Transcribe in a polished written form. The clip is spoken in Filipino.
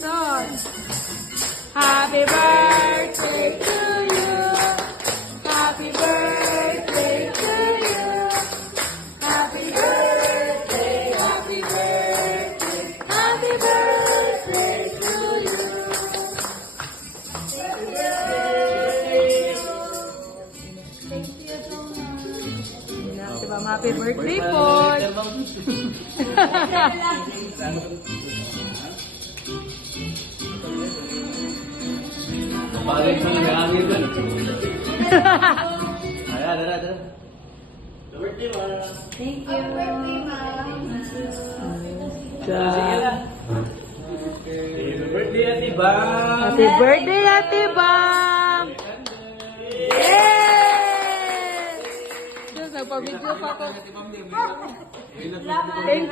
Son. Happy birthday to you. Happy birthday to you. Happy birthday, happy birthday, happy birthday to you. Happy birthday po. Kapagay sa nag-aangin doon. Ayan. Happy birthday, ma. Thank you. Happy birthday, Ate Bam. Happy birthday, Ate Bam. Yay! Nagpa-video pa ko. Thank you.